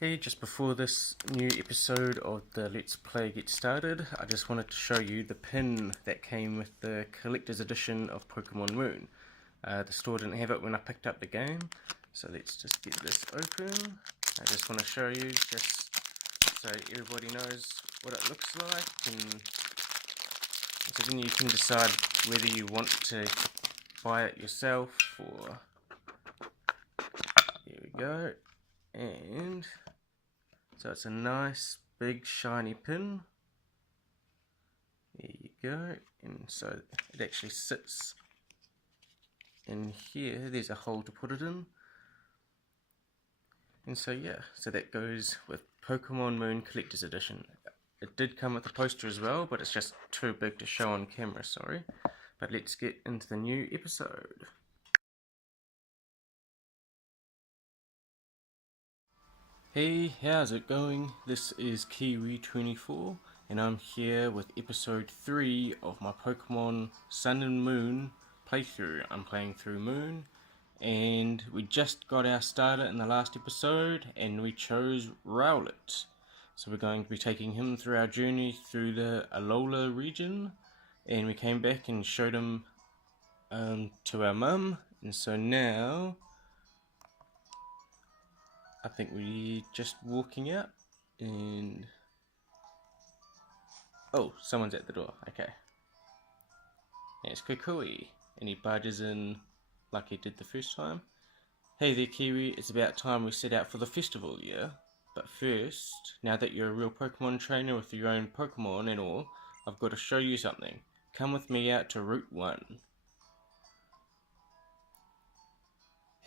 Hey, just before this new episode of the Let's Play gets started, I just wanted to show you the pin that came with the collector's edition of Pokemon Moon. The store didn't have it when I picked up the game, so let's just get this open. I just want to show you just so everybody knows what it looks like, and so then you can decide whether you want to buy it yourself or... Here we go, and... So it's a nice big shiny pin. There you go. And so it actually sits in here. There's a hole to put it in. And so yeah, so that goes with Pokemon Moon Collector's Edition. It did come with a poster as well, but it's just too big to show on camera, sorry. But let's get into the new episode. Hey, how's it going? This is Kiwi24 and I'm here with episode 3 of my Pokemon Sun and Moon playthrough. I'm playing through Moon and we just got our starter in the last episode and we chose Rowlet. So we're going to be taking him through our journey through the Alola region, and we came back and showed him to our mum, and so now I think we're just walking out and... Oh, someone's at the door, okay. And it's Kukui, and he barges in like he did the first time. Hey there Kiwi, it's about time we set out for the festival, yeah? But first, now that you're a real Pokemon trainer with your own Pokemon and all, I've got to show you something. Come with me out to Route 1.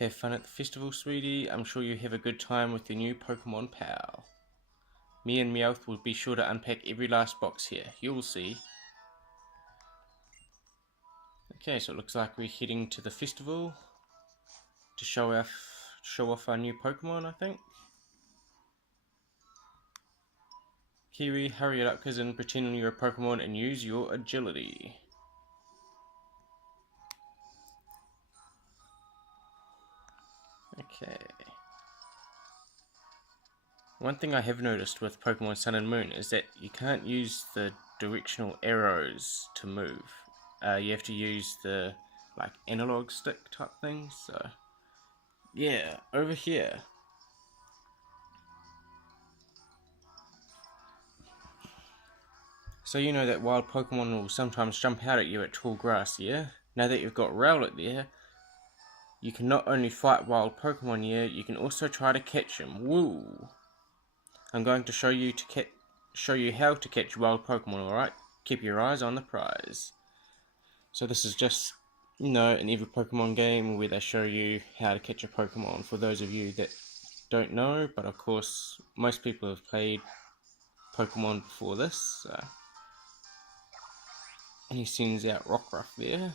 Have fun at the festival, sweetie. I'm sure you have a good time with your new Pokemon pal. Me and Meowth will be sure to unpack every last box here. You'll see. Okay, so it looks like we're heading to the festival to show off our new Pokemon, I think. Kiwi, hurry it up, cousin. Pretend you're a Pokemon and use your agility. Okay. One thing I have noticed with Pokemon Sun and Moon is that you can't use the directional arrows to move. You have to use the like analog stick type thing. So yeah, over here. So you know that wild Pokemon will sometimes jump out at you at tall grass, yeah? Now that you've got Rowlet there, you can not only fight wild Pokemon here, you can also try to catch them. Woo! I'm going to show you how to catch wild Pokemon, alright? Keep your eyes on the prize. So this is just, in every Pokemon game where they show you how to catch a Pokemon, for those of you that don't know, but of course most people have played Pokemon before this. And he sends out Rockruff there.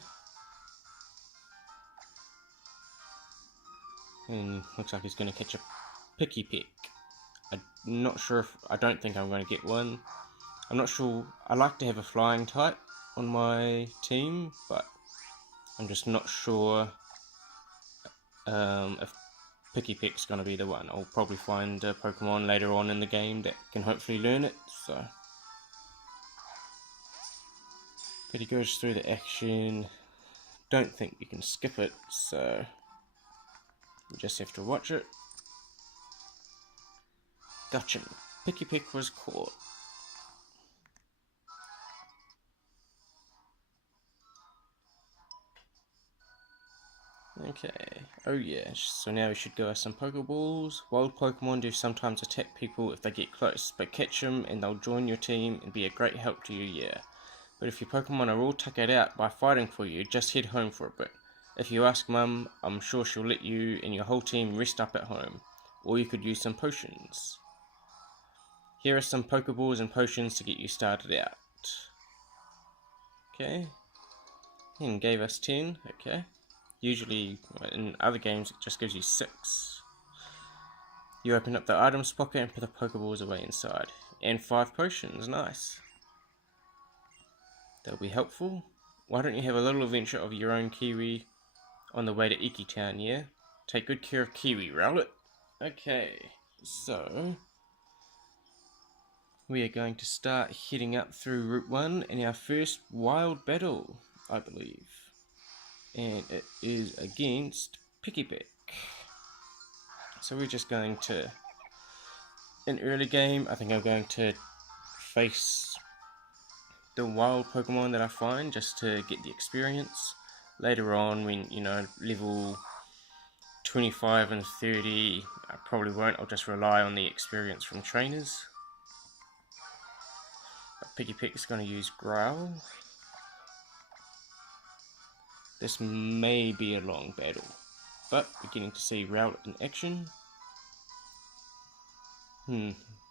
And looks like he's going to catch a Pikipek. I don't think I'm going to get one. I'm not sure. I like to have a flying type on my team, but I'm just not sure if Pikipek's going to be the one. I'll probably find a Pokemon later on in the game that can hopefully learn it, so. But he goes through the action. Don't think you can skip it, so you just have to watch it. Gotcha. Pikipek was caught. Okay, oh yeah, so now we should go have some Pokeballs. Wild Pokemon do sometimes attack people if they get close, but catch them and they'll join your team and be a great help to you, yeah. But if your Pokemon are all tuckered out by fighting for you, just head home for a bit. If you ask Mum, I'm sure she'll let you and your whole team rest up at home. Or you could use some potions. Here are some Pokeballs and potions to get you started out. Okay. And gave us 10, okay. Usually, in other games, it just gives you 6. You open up the items pocket and put the Pokeballs away inside. And 5 potions, nice. They'll be helpful. Why don't you have a little adventure of your own, Kiwi, on the way to Iki Town, yeah? Take good care of Kiwi, Rowlet. Okay, So we are going to start heading up through Route 1 in our first wild battle, I believe. And it is against Pikipek. So we're just going to, in early game, I think I'm going to face the wild Pokemon that I find just to get the experience. Later on, when, you know, level 25 and 30, I probably won't, I'll just rely on the experience from trainers. Pikipek is going to use Growl. This may be a long battle, but beginning to see Rowlet in action.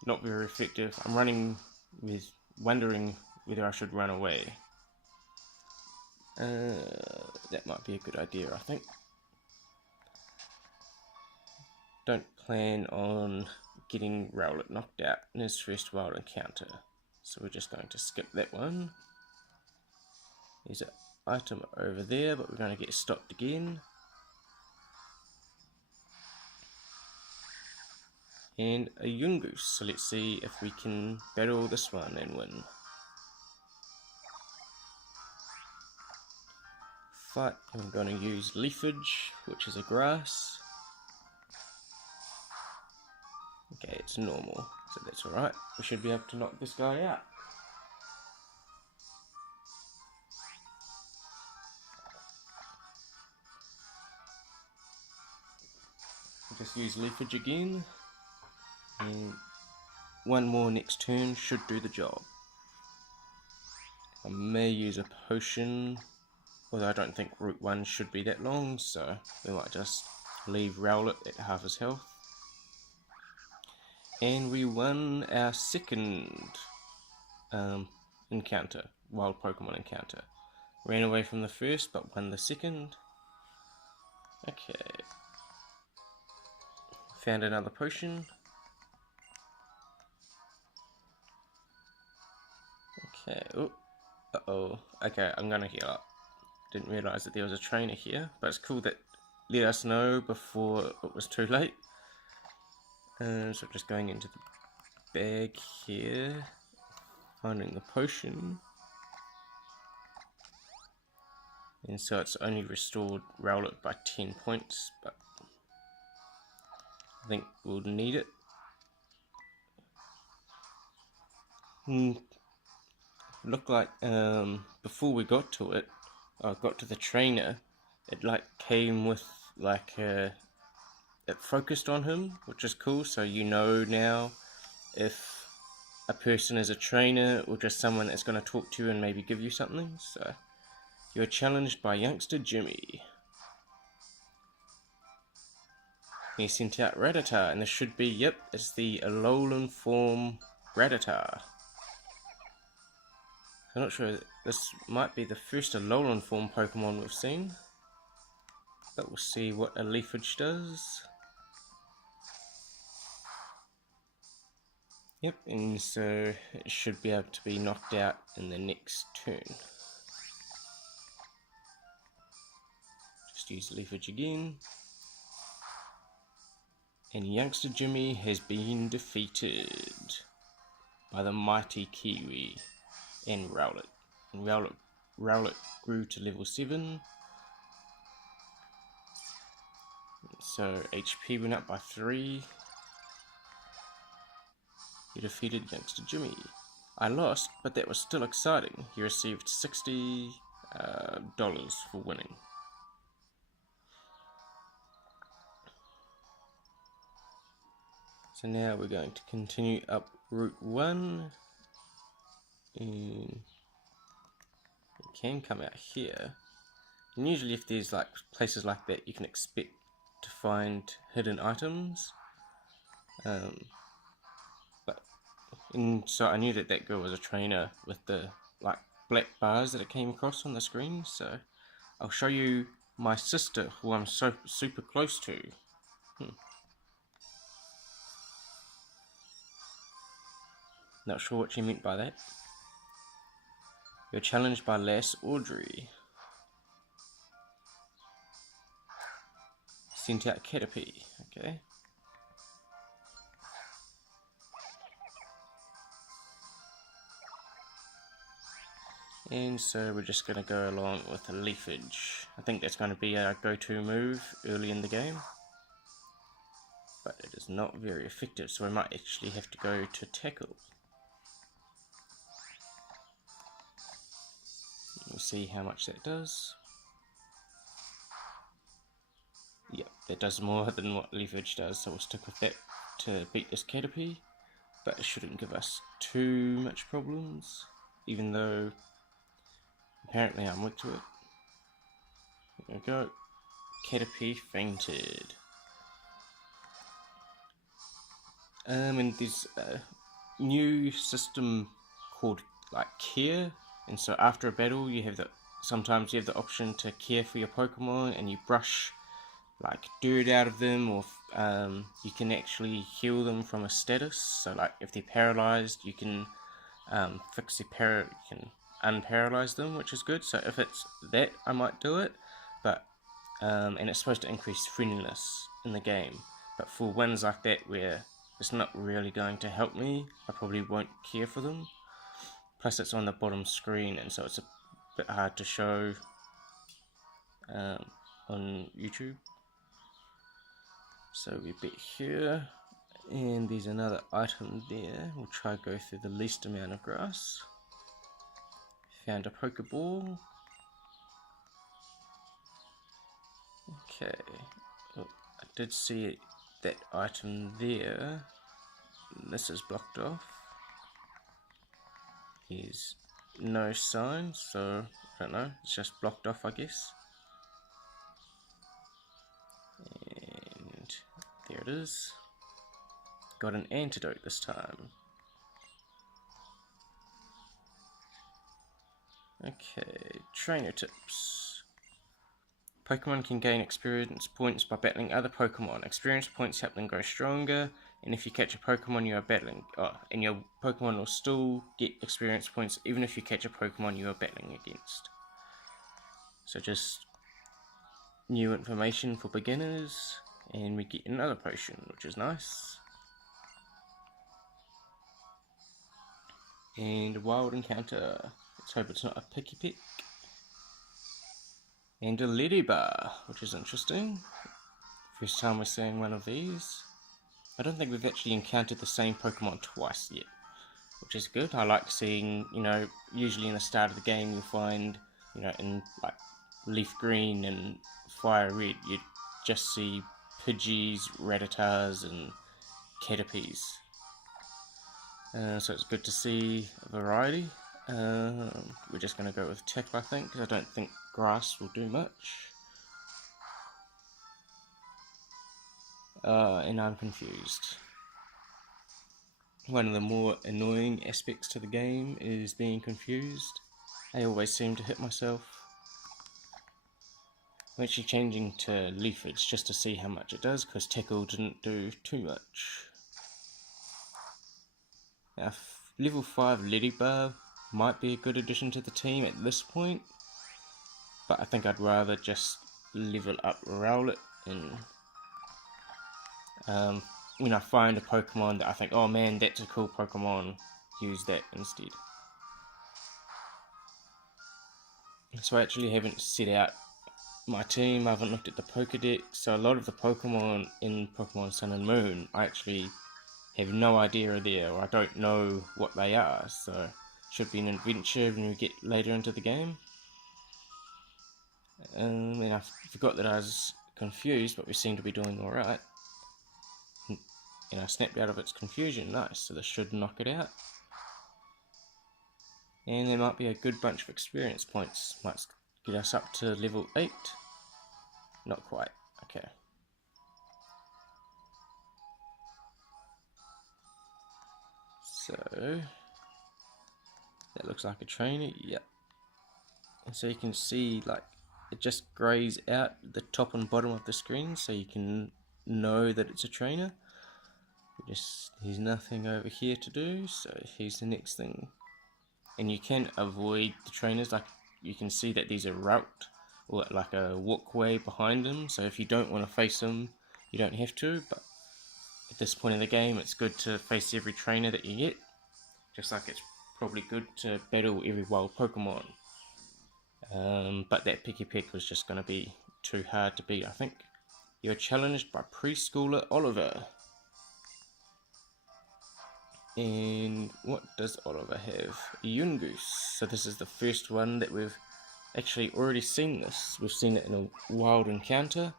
Not very effective. I'm wondering whether I should run away. That might be a good idea, I think. Don't plan on getting Rowlet knocked out in his first wild encounter. So we're just going to skip that one. There's an item over there, but we're going to get stopped again. And a Yungoos, so let's see if we can battle this one and win. Fight, I'm going to use Leafage, which is a grass. Okay, it's normal, so that's alright. We should be able to knock this guy out. Just use Leafage again, and one more next turn should do the job. I may use a potion, although I don't think Route 1 should be that long, so we might just leave Rowlet at half his health. And we won our second encounter, wild Pokemon encounter. Ran away from the first, but won the second. Okay. Found another potion. Okay. Oh. Uh-oh. Okay, I'm gonna heal up. Didn't realise that there was a trainer here, but it's cool that let us know before it was too late. So just going into the bag here, finding the potion. And so it's only restored Rowlet by 10 points, but I think we'll need it. Looked like before we got to it, I got to the trainer, it like came with like it focused on him, which is cool, so you know now if a person is a trainer or just someone that's going to talk to you and maybe give you something. So you're challenged by youngster Jimmy. He sent out Rattata, and this should be, yep, it's the Alolan form Rattata. I'm not sure, this might be the first Alolan form Pokemon we've seen, but we'll see what a Leafage does. Yep, and so it should be able to be knocked out in the next turn. Just use Leafage again. And youngster Jimmy has been defeated by the mighty Kiwi and Rowlet. And Rowlet grew to level 7. So HP went up by 3. You defeated youngster Jimmy. I lost, but that was still exciting. You received $60 for winning. So now we're going to continue up Route 1. And you can come out here. And usually if there's like places like that, you can expect to find hidden items. So I knew that that girl was a trainer with the like black bars that it came across on the screen. So I'll show you my sister, who I'm so super close to. Not sure what she meant by that. You're challenged by Lass Audrey. Sent out Caterpie, okay. And so we're just going to go along with a Leafage. I think that's going to be our go-to move early in the game. But it is not very effective, so we might actually have to go to Tackle. We'll see how much that does. Yep, that does more than what Leafage does, so we'll stick with that to beat this Caterpie. But it shouldn't give us too much problems, even though apparently I'm weak to it. There we go. Caterpie fainted. And there's a new system called like care, and so after a battle you have sometimes you have the option to care for your Pokemon, and you brush like dirt out of them, or you can actually heal them from a status. So like if they're paralyzed, you can fix their you can unparalyze them, which is good. So if it's that, I might do it. But and it's supposed to increase friendliness in the game. But for wins like that where it's not really going to help me, I probably won't care for them. Plus it's on the bottom screen, and so it's a bit hard to show on YouTube. So we bet here, and there's another item there. We'll try to go through the least amount of grass. Found a Pokeball. Okay, oh, I did see that item there. This is blocked off. There's no sign, so I don't know, it's just blocked off, I guess. And there it is. Got an antidote this time. Okay, trainer tips. Pokemon can gain experience points by battling other Pokemon. Experience points help them grow stronger, and if you catch a Pokemon you are battling, and your Pokemon will still get experience points even if you catch a Pokemon you are battling against. So just new information for beginners, and we get another potion, which is nice. And a wild encounter. Let's hope it's not a Picky Peck. And a Ledyba, which is interesting. First time we're seeing one of these. I don't think we've actually encountered the same Pokemon twice yet, which is good. I like seeing, usually in the start of the game you'll find, in like Leaf Green and Fire Red, you just see Pidgeys, Rattatas, and Caterpies. So it's good to see a variety. We're just going to go with Tackle, I think, because I don't think Grass will do much. And I'm confused. One of the more annoying aspects to the game is being confused. I always seem to hit myself. I'm actually changing to Leafage just to see how much it does, because Tackle didn't do too much. Now, level 5 Ledyba might be a good addition to the team at this point, but I think I'd rather just level up Rowlet, and when I find a Pokemon that I think, oh man, that's a cool Pokemon, use that instead. So I actually haven't set out my team, I haven't looked at the Pokedex, so a lot of the Pokemon in Pokemon Sun and Moon I actually have no idea are there, or I don't know what they are, so it should be an adventure when we get later into the game. And I forgot that I was confused, but we seem to be doing alright. And I snapped out of its confusion, nice, so this should knock it out. And there might be a good bunch of experience points, might get us up to level 8. Not quite, okay. So, that looks like a trainer, yep. And so you can see, like, it just grays out the top and bottom of the screen, so you can know that it's a trainer. There's nothing over here to do, so here's the next thing. And you can avoid the trainers, like you can see that there's a route, or like a walkway behind them, so if you don't want to face them, you don't have to, but at this point in the game, it's good to face every trainer that you get, just like it's probably good to battle every wild Pokemon. But that Pikipek was just going to be too hard to beat, I think. You're challenged by preschooler Oliver. And what does Oliver have? A Yungoos. So this is the first one that we've actually already seen this. We've seen it in a wild encounter.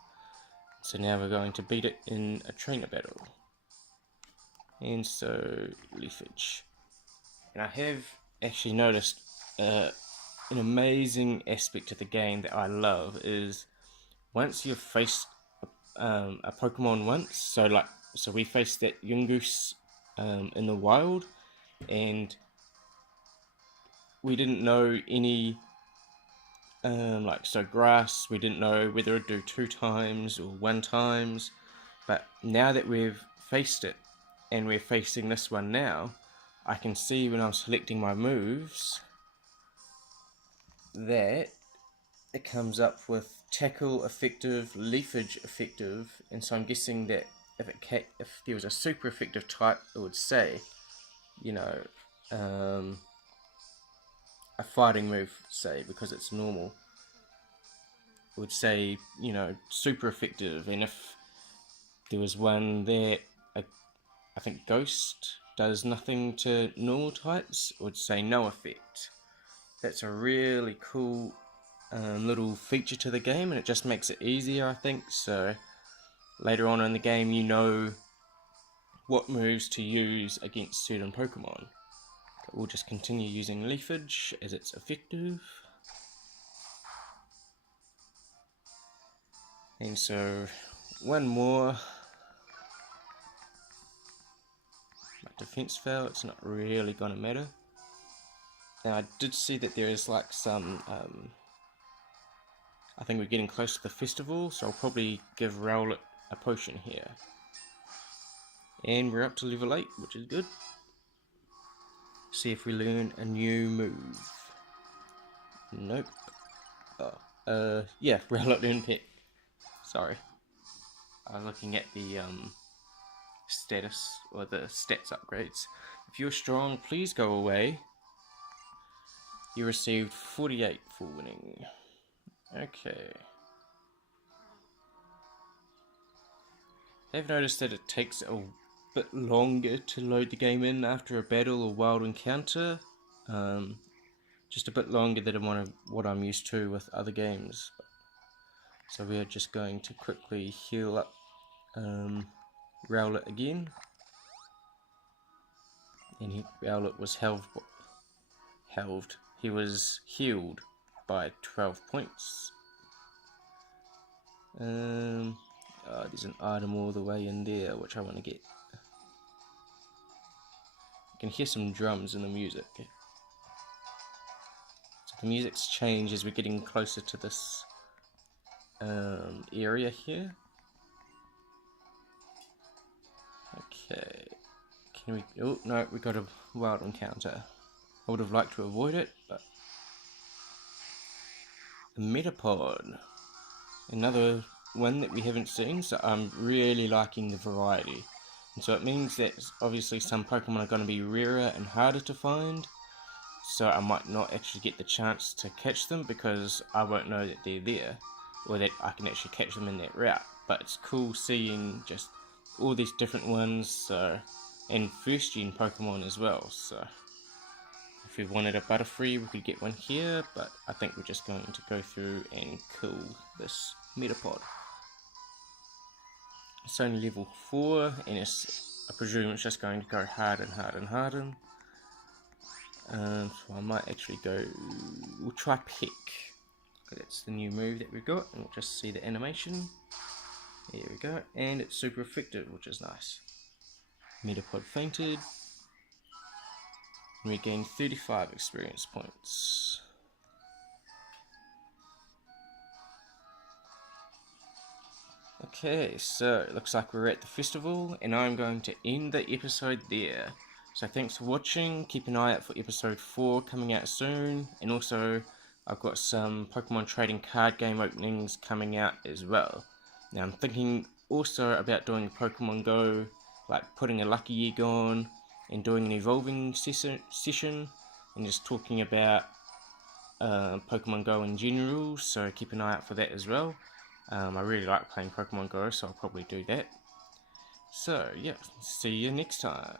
So now we're going to beat it in a trainer battle. And so, Leafage. And I have actually noticed an amazing aspect of the game that I love is once you've faced a Pokemon once, so we faced that Yungoos in the wild, and we didn't know any grass, we didn't know whether it'd do 2 times or 1 times, but now that we've faced it and we're facing this one now, I can see when I'm selecting my moves that it comes up with tackle effective, leafage effective, and so I'm guessing that if there was a super effective type, it would say, a fighting move, say, because it's normal, it would say, super effective. And if there was one that I think Ghost does nothing to normal types, it would say no effect. That's a really cool little feature to the game, and it just makes it easier, I think. So later on in the game, you know what moves to use against certain Pokemon. We'll just continue using Leafage as it's effective. And so one more. My defense fell, it's not really gonna matter. Now I did see that there is like some I think we're getting close to the festival, so I'll probably give Rowlet a potion here. And we're up to level 8, which is good. See if we learn a new move. Nope. Yeah, Rowlet learned Pet. Sorry. I'm looking at the status, or the stats upgrades. If you're strong, please go away. You received 48 for winning. Okay. I've noticed that it takes a bit longer to load the game in after a battle or wild encounter. Just a bit longer than what I'm used to with other games. So we're just going to quickly heal up Rowlet again. And Rowlet was he was healed by 12 points. There's an item all the way in there which I want to get. I can hear some drums in the music. So the music's changed as we're getting closer to this area here. Okay. Can we... Oh, no, we got a wild encounter. I would have liked to avoid it, but... A Metapod. Another one that we haven't seen, so I'm really liking the variety. And so it means that obviously some Pokemon are going to be rarer and harder to find, so I might not actually get the chance to catch them because I won't know that they're there, or that I can actually catch them in that route. But it's cool seeing just all these different ones, so, and first gen Pokemon as well. So if we wanted a Butterfree, we could get one here, but I think we're just going to go through and kill this Metapod. It's only level 4, and I presume it's just going to go hard and hard and harder. So I might actually we'll try Peck. That's the new move that we've got, and we'll just see the animation. There we go, and it's super effective, which is nice. Metapod fainted. And we gain 35 experience points. Okay, so it looks like we're at the festival, and I'm going to end the episode there. So thanks for watching, keep an eye out for episode 4 coming out soon, and also I've got some Pokemon trading card game openings coming out as well. Now I'm thinking also about doing Pokemon Go, like putting a Lucky Egg on, and doing an evolving session, and just talking about Pokemon Go in general, so keep an eye out for that as well. I really like playing Pokemon Go, so I'll probably do that. So yeah, see you next time.